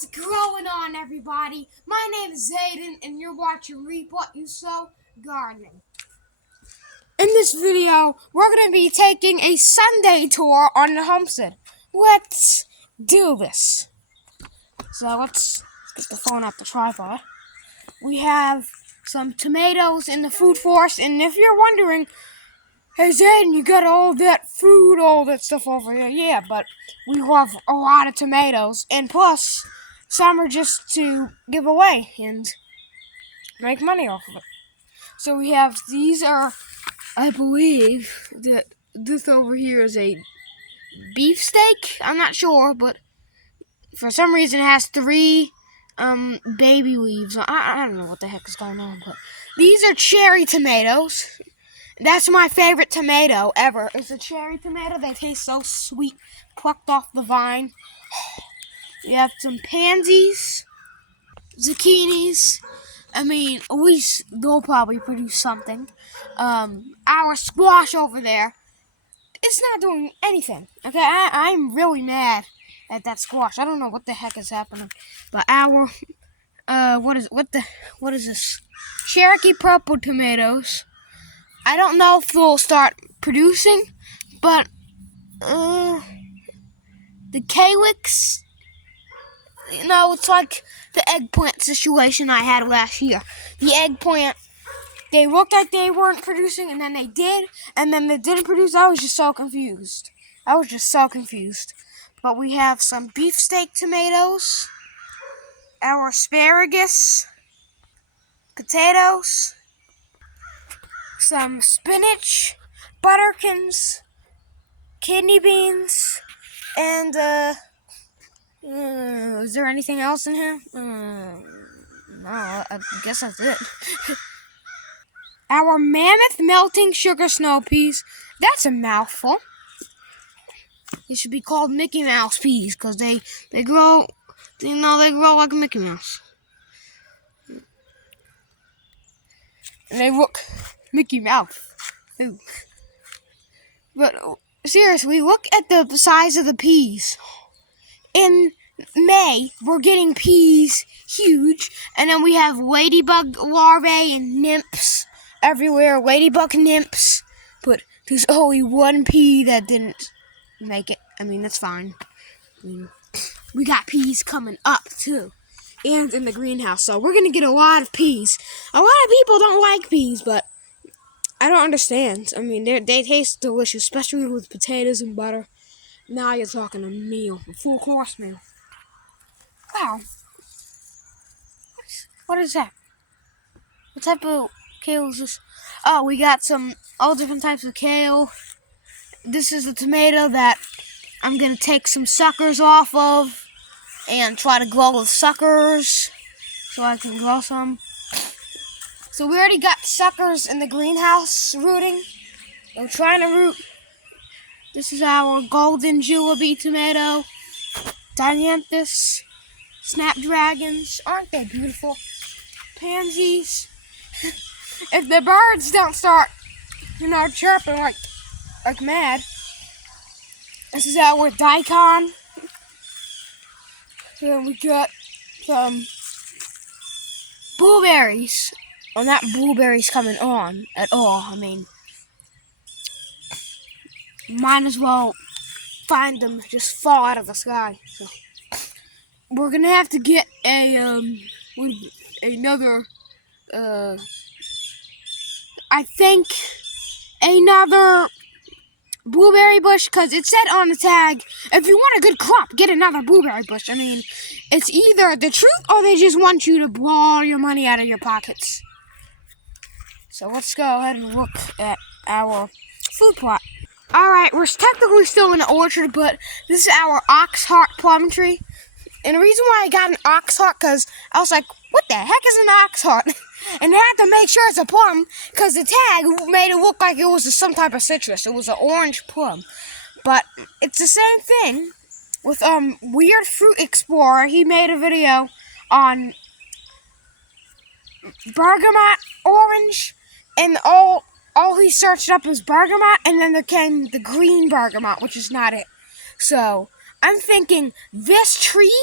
What's going on, everybody? My name is Zayden, and you're watching Reap What You Sow Gardening. In this video, we're going to be taking a Sunday tour on the homestead. Let's do this. So let's get the phone off the tripod. We have some tomatoes in the food forest, and if you're wondering, hey Zayden, you got all that food, all that stuff over here. Yeah, but we have a lot of tomatoes, and plus, some are just to give away and make money off of it. So we have, these are, I believe that this over here is a beefsteak. I'm not sure, but for some reason it has 3 baby leaves. I don't know what the heck is going on, but these are cherry tomatoes. That's my favorite tomato ever. It's a cherry tomato. They taste so sweet, plucked off the vine. We have some pansies, zucchinis. I mean, at least they'll probably produce something. Our squash over there, it's not doing anything. Okay, I'm really mad at that squash. I don't know what the heck is happening. But our, what is this? Cherokee purple tomatoes. I don't know if they'll start producing, but the calyx, you know, it's like the eggplant situation I had last year. The eggplant, they looked like they weren't producing, and then they did, and then they didn't produce. I was just so confused. But we have some beefsteak tomatoes, our asparagus, potatoes, some spinach, butterkins, kidney beans, and is there anything else in here? No, I guess that's it. Our mammoth melting sugar snow peas. That's a mouthful. They should be called Mickey Mouse peas because they grow, they grow like Mickey Mouse. And they look Mickey Mouse. Ooh. But seriously, look at the size of the peas. In May, we're getting peas huge, and then we have ladybug larvae and nymphs everywhere. Ladybug nymphs, but there's only one pea that didn't make it. I mean, that's fine. We got peas coming up too, and in the greenhouse, so we're gonna get a lot of peas. A lot of people don't like peas, but I don't understand. I mean, they taste delicious, especially with potatoes and butter. Now you're talking a meal, a full course meal. Wow. What is that? What type of kale is this? Oh, we got all different types of kale. This is the tomato that I'm going to take some suckers off of and try to grow the suckers so I can grow some. So we already got suckers in the greenhouse rooting. We're trying to root. This is our golden Jubilee tomato, Dianthus, snapdragons. Aren't they beautiful? Pansies. If the birds don't start, chirping like mad. This is our daikon. Then we got some blueberries. Well, not blueberries coming on at all. I mean, might as well find them just fall out of the sky. So we're gonna have to get another blueberry bush, because it said on the tag, if you want a good crop, get another blueberry bush. I mean, it's either the truth or they just want you to blow all your money out of your pockets. So let's go ahead and look at our food plot. Alright, we're technically still in the orchard, but this is our oxheart plum tree. And the reason why I got an oxheart, because I was like, what the heck is an oxheart? And I had to make sure it's a plum, because the tag made it look like it was some type of citrus. It was an orange plum. But it's the same thing with Weird Fruit Explorer. He made a video on bergamot orange, and all he searched up was bergamot, and then there came the green bergamot, which is not it. So I'm thinking this tree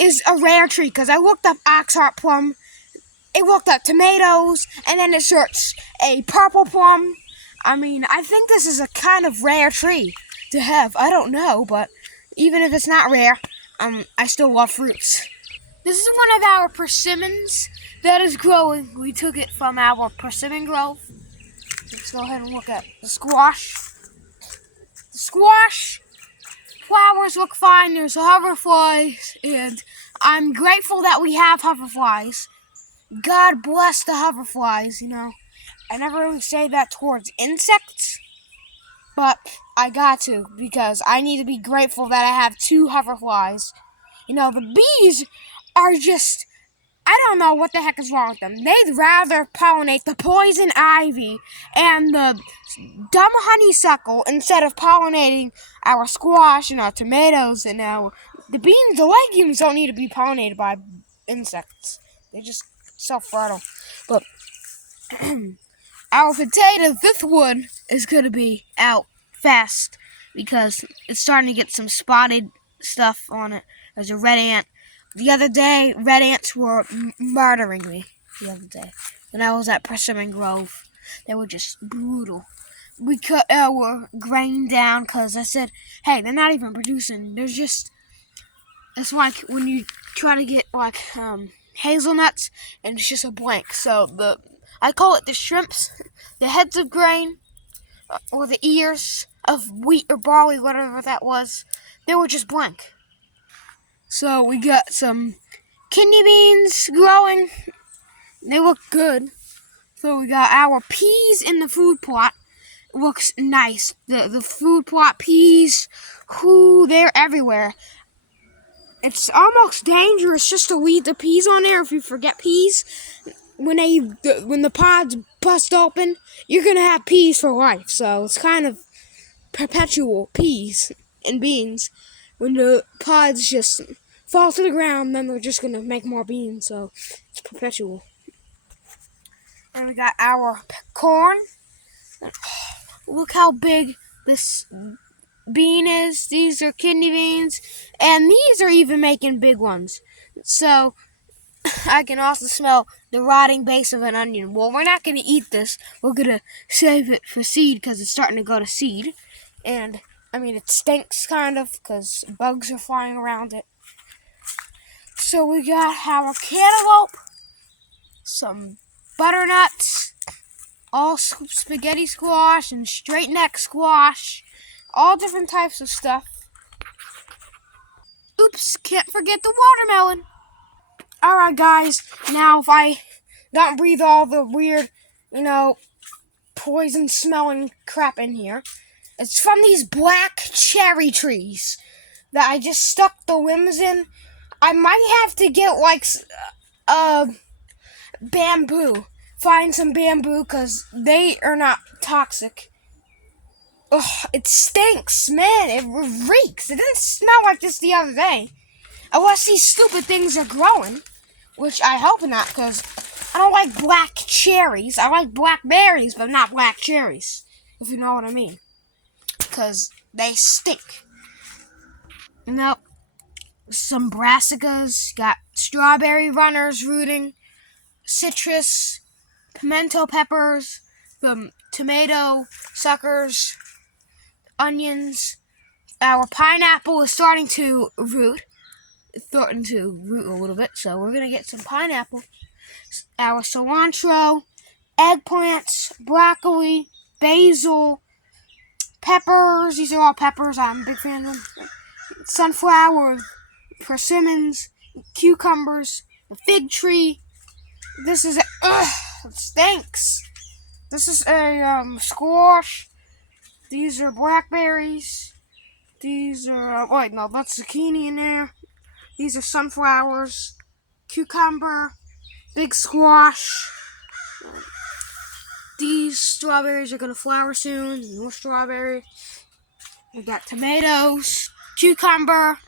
is a rare tree because I looked up oxheart plum, it looked up tomatoes, and then it searched a purple plum. I mean, I think this is a kind of rare tree to have. I don't know, but even if it's not rare, I still love fruits. This is one of our persimmons that is growing. We took it from our persimmon grove. Let's go ahead and look at the squash. The squash flowers look fine. There's hoverflies, and I'm grateful that we have hoverflies. God bless the hoverflies, you know. I never really say that towards insects, but I got to because I need to be grateful that I have 2 hoverflies. You know, the bees are just, I don't know what the heck is wrong with them. They'd rather pollinate the poison ivy and the dumb honeysuckle instead of pollinating our squash and our tomatoes and the beans. The legumes don't need to be pollinated by insects. They're just self-fertile. But our potato, this one, is going to be out fast because it's starting to get some spotted stuff on it. There's a red ant. The other day, red ants were murdering me the other day. When I was at Persimmon Grove, they were just brutal. We cut our grain down because I said, hey, they're not even producing. They're just, it's like when you try to get like hazelnuts and it's just a blank. So I call it the shrimps, the heads of grain, or the ears of wheat or barley, whatever that was. They were just blank. So we got some kidney beans growing. They look good. So we got our peas in the food plot. It looks nice. The food plot peas, they're everywhere. It's almost dangerous just to leave the peas on there if you forget peas. When the pods bust open, you're gonna have peas for life. So it's kind of perpetual peas and beans. When the pods just fall to the ground, then they're just going to make more beans, so it's perpetual. And we got our corn. Look how big this bean is. These are kidney beans, and these are even making big ones. So I can also smell the rotting base of an onion. Well, we're not going to eat this. We're going to save it for seed because it's starting to go to seed. And, I mean, it stinks kind of because bugs are flying around it. So we got our cantaloupe, some butternuts, all spaghetti squash and straight neck squash, all different types of stuff. Oops, can't forget the watermelon. Alright guys, now if I don't breathe all the weird, poison smelling crap in here, it's from these black cherry trees that I just stuck the limbs in. I might have to get bamboo. Find some bamboo because they are not toxic. Ugh, it stinks, man. It reeks. It didn't smell like this the other day. Unless these stupid things are growing, which I hope not, because I don't like black cherries. I like blackberries, but not black cherries, if you know what I mean. Because they stink. Nope. Some brassicas, got strawberry runners rooting, citrus, pimento peppers, tomato suckers, onions. Our pineapple is starting to root. It's starting to root a little bit, so we're going to get some pineapple. Our cilantro, eggplants, broccoli, basil, peppers. These are all peppers. I'm a big fan of them. Sunflower, persimmons, cucumbers, a fig tree. This is it stinks. This is a squash. These are blackberries. These are wait, no, that's zucchini in there. These are sunflowers, cucumber, big squash. These strawberries are gonna flower soon. More strawberry. We got tomatoes, cucumber,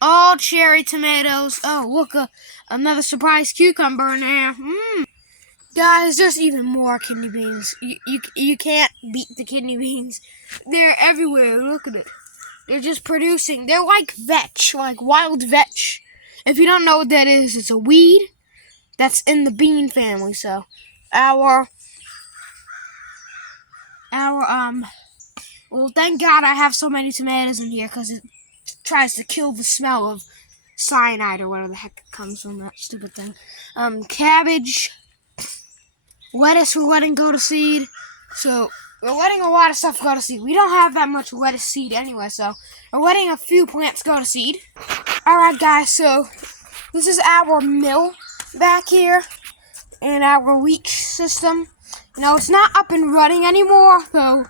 all cherry tomatoes. Oh, look, another surprise cucumber in there. Guys, there's even more kidney beans. You can't beat the kidney beans. They're everywhere. Look at it. They're just producing. They're like vetch, like wild vetch. If you don't know what that is, it's a weed that's in the bean family. So well, thank God I have so many tomatoes in here because it tries to kill the smell of cyanide or whatever the heck comes from that stupid thing. Cabbage, lettuce we're letting go to seed. So we're letting a lot of stuff go to seed. We don't have that much lettuce seed anyway, so we're letting a few plants go to seed. Alright guys, so this is our mill back here and our leach system. You know, it's not up and running anymore, so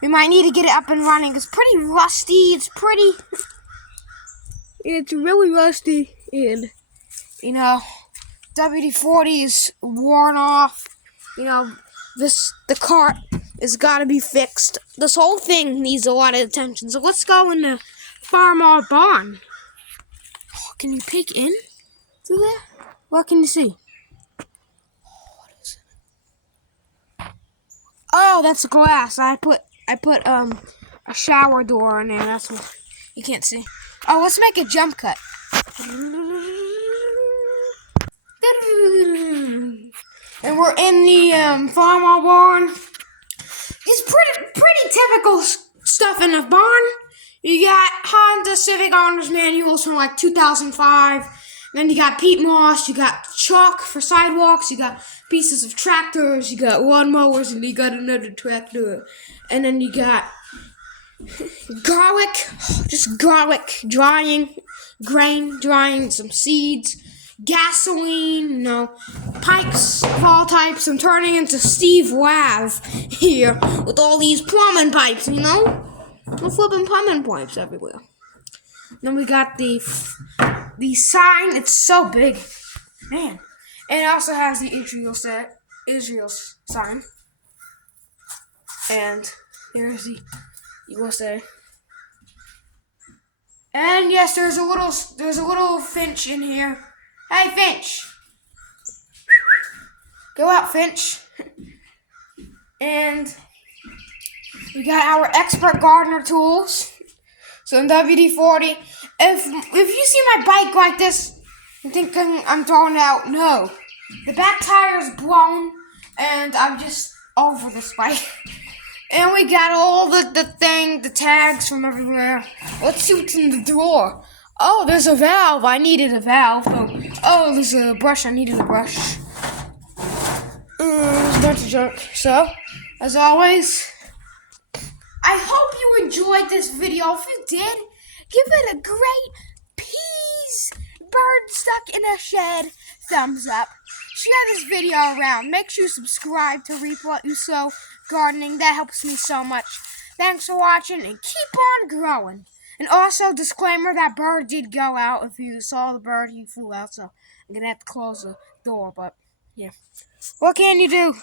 we might need to get it up and running. It's pretty rusty. It's really rusty, and you know, WD-40 is worn off. You know, the cart has got to be fixed. This whole thing needs a lot of attention. So let's go in the farm barn. Oh, can you peek in through there? What can you see? What is it? Oh, that's glass. I put a shower door in there. That's what you can't see. Oh, let's make a jump cut. And we're in the farm barn. It's pretty typical stuff in a barn. You got Honda Civic Owner's Manuals from like 2005. Then you got peat moss. You got chalk for sidewalks. You got pieces of tractors. You got lawnmowers, and you got another tractor. And then you got garlic, just garlic drying, grain drying, some seeds, gasoline, you know, pipes of all types. I'm turning into Steve Wav here with all these plumbing pipes, you know? We're flipping plumbing pipes everywhere. Then we got the sign. It's so big, man. And it also has the Israel sign. And here's the USA. And yes, there's a little finch in here. Hey, Finch! Go out, Finch. And we got our expert gardener tools. So in WD-40, if you see my bike like this, you're thinking I'm throwing it out. No, the back tire is blown, and I'm just over this bike. And we got all the tags from everywhere. Let's see what's in the drawer. Oh, there's a valve. I needed a valve. Oh, there's a brush. I needed a brush. There's a bunch of junk. So, as always, I hope you enjoyed this video. If you did, give it a great peas bird stuck in a shed thumbs up. Share this video around. Make sure you subscribe to Reap What You Sow Gardening. That helps me so much. Thanks for watching and keep on growing. And also, disclaimer, that bird did go out. If you saw the bird, he flew out. So I'm going to have to close the door. But, yeah. What can you do?